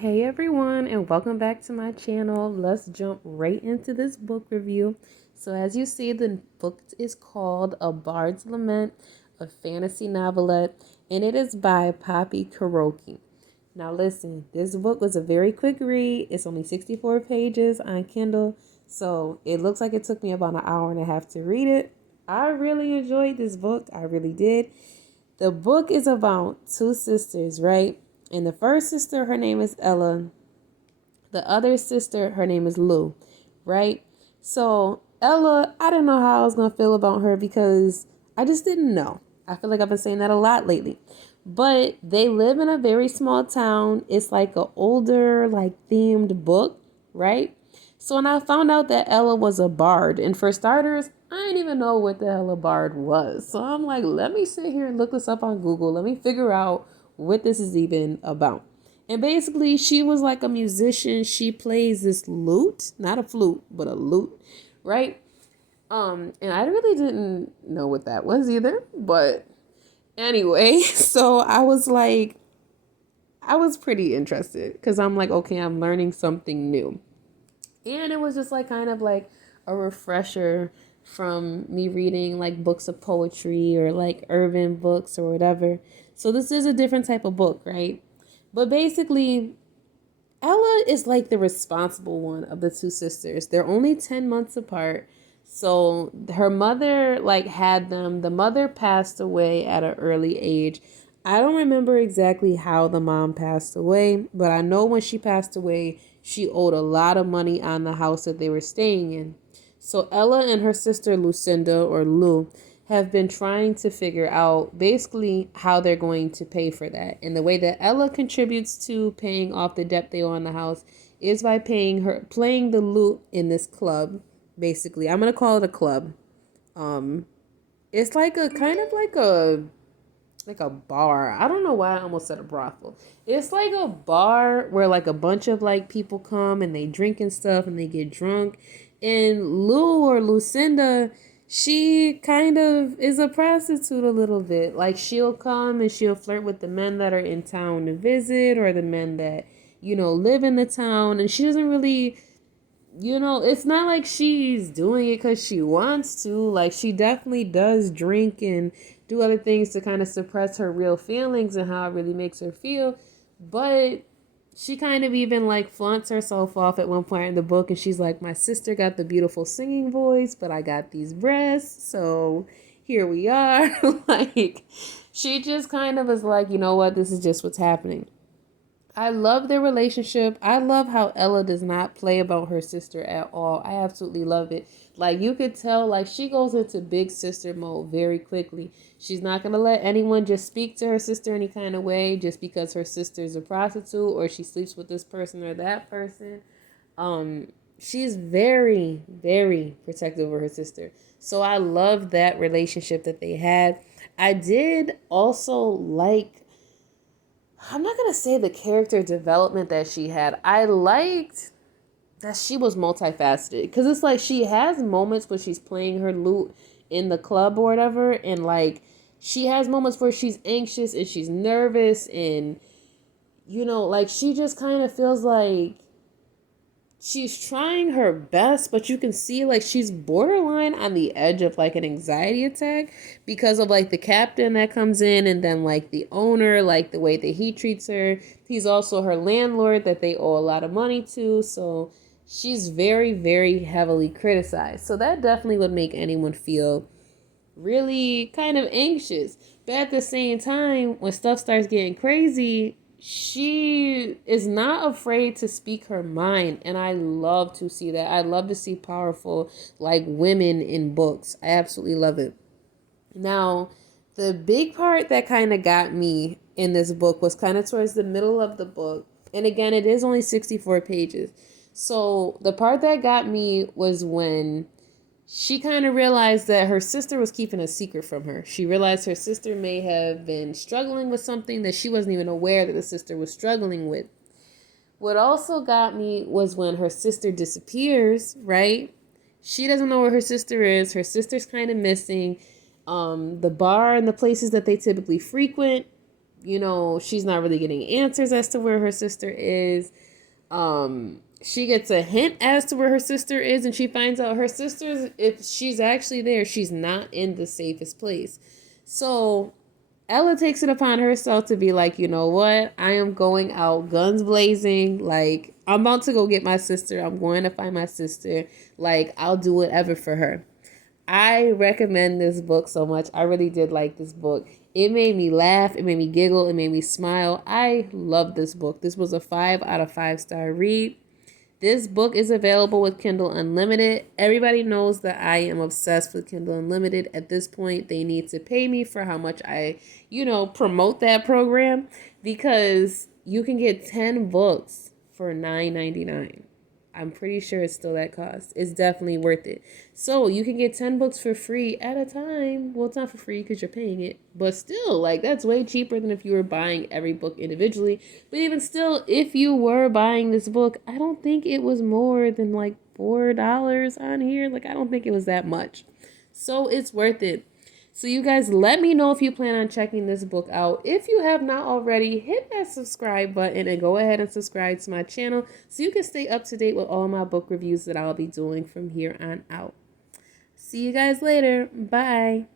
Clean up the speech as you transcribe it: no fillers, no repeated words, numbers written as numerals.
Hey everyone, and welcome back to my channel. Let's jump right into this book review. So, as you see, the book is called A Bard's Lament, a fantasy novelette, and it is by Poppy Kuroki. Now, listen, this book was a very quick read. It's only 64 pages on Kindle, so it looks like it took me about an hour and a half to read it. I really enjoyed this book, I really did. The book is about two sisters, right? And the first sister, her name is Ella. The other sister, her name is Lou, right? So Ella, I didn't know how I was going to feel about her because I just didn't know. I feel like I've been saying that a lot lately. But they live in a very small town. It's like an older, like themed book, right? So when I found out that Ella was a bard, and for starters, I didn't even know what the hell a bard was. So I'm like, let me sit here and look this up on Google. Let me figure out what this is even about. And basically, she was like a musician. She plays this lute, not a flute, but a lute, right? And I really didn't know what that was either. But anyway, so I was pretty interested because I'm like, okay, I'm learning something new. And it was just like kind of like a refresher from me reading like books of poetry or like urban books or whatever. So this is a different type of book, right? But basically, Ella is like the responsible one of the two sisters. They're only 10 months apart. So her mother like had them. The mother passed away at an early age. I don't remember exactly how the mom passed away, but I know when she passed away, she owed a lot of money on the house that they were staying in. So Ella and her sister Lucinda or Lou have been trying to figure out basically how they're going to pay for that. And the way that Ella contributes to paying off the debt they owe on the house is by playing the lute in this club. Basically, I'm gonna call it a club. Um, it's like a kind of like a bar. I don't know why I almost said a brothel. It's like a bar where like a bunch of like people come and they drink and stuff and they get drunk. And Lou or Lucinda, she kind of is a prostitute a little bit. Like she'll come and she'll flirt with the men that are in town to visit or the men that, live in the town. And she doesn't really, it's not like she's doing it because she wants to. Like she definitely does drink and do other things to kind of suppress her real feelings and how it really makes her feel. But she kind of even like flaunts herself off at one point in the book, and she's like, my sister got the beautiful singing voice, but I got these breasts, so here we are. Like she just kind of is like, you know what, this is just what's happening. I love their relationship. I love how Ella does not play about her sister at all. I absolutely love it. Like you could tell, like she goes into big sister mode very quickly. She's not gonna let anyone just speak to her sister any kind of way just because her sister's a prostitute or she sleeps with this person or that person. She's very, very protective over her sister. So I love that relationship that they had. I did also like, I'm not going to say the character development that she had. I liked that she was multifaceted because it's like she has moments where she's playing her lute in the club or whatever, and like she has moments where she's anxious and she's nervous, and like she just kind of feels like she's trying her best, but you can see like she's borderline on the edge of like an anxiety attack because of like the captain that comes in, and then like the owner, like the way that he treats her. He's also her landlord that they owe a lot of money to, so she's very, very heavily criticized. So that definitely would make anyone feel really kind of anxious. But at the same time, when stuff starts getting crazy, she is not afraid to speak her mind, and I love to see that. I love to see powerful like women in books. I absolutely love it. Now, the big part that kind of got me in this book was kind of towards the middle of the book. And again, it is only 64 pages. So, the part that got me was when she kind of realized that her sister was keeping a secret from her. She realized her sister may have been struggling with something that she wasn't even aware that the sister was struggling with. What also got me was when her sister disappears, right? She doesn't know where her sister is. Her sister's kind of missing. The bar and the places that they typically frequent, she's not really getting answers as to where her sister is. She gets a hint as to where her sister is, and she finds out her sister, if she's actually there, she's not in the safest place. So Ella takes it upon herself to be like, you know what? I am going out guns blazing. Like, I'm about to go get my sister. I'm going to find my sister. Like, I'll do whatever for her. I recommend this book so much. I really did like this book. It made me laugh. It made me giggle. It made me smile. I love this book. This was a 5 out of 5-star read. This book is available with Kindle Unlimited. Everybody knows that I am obsessed with Kindle Unlimited. At this point, they need to pay me for how much I, promote that program, because you can get 10 books for $9.99. I'm pretty sure it's still that cost. It's definitely worth it. So you can get 10 books for free at a time. Well, it's not for free because you're paying it, but still, like, that's way cheaper than if you were buying every book individually. But even still, if you were buying this book, I don't think it was more than like $4 on here. Like, I don't think it was that much. So it's worth it. So you guys, let me know if you plan on checking this book out. If you have not already, hit that subscribe button and go ahead and subscribe to my channel so you can stay up to date with all my book reviews that I'll be doing from here on out. See you guys later. Bye.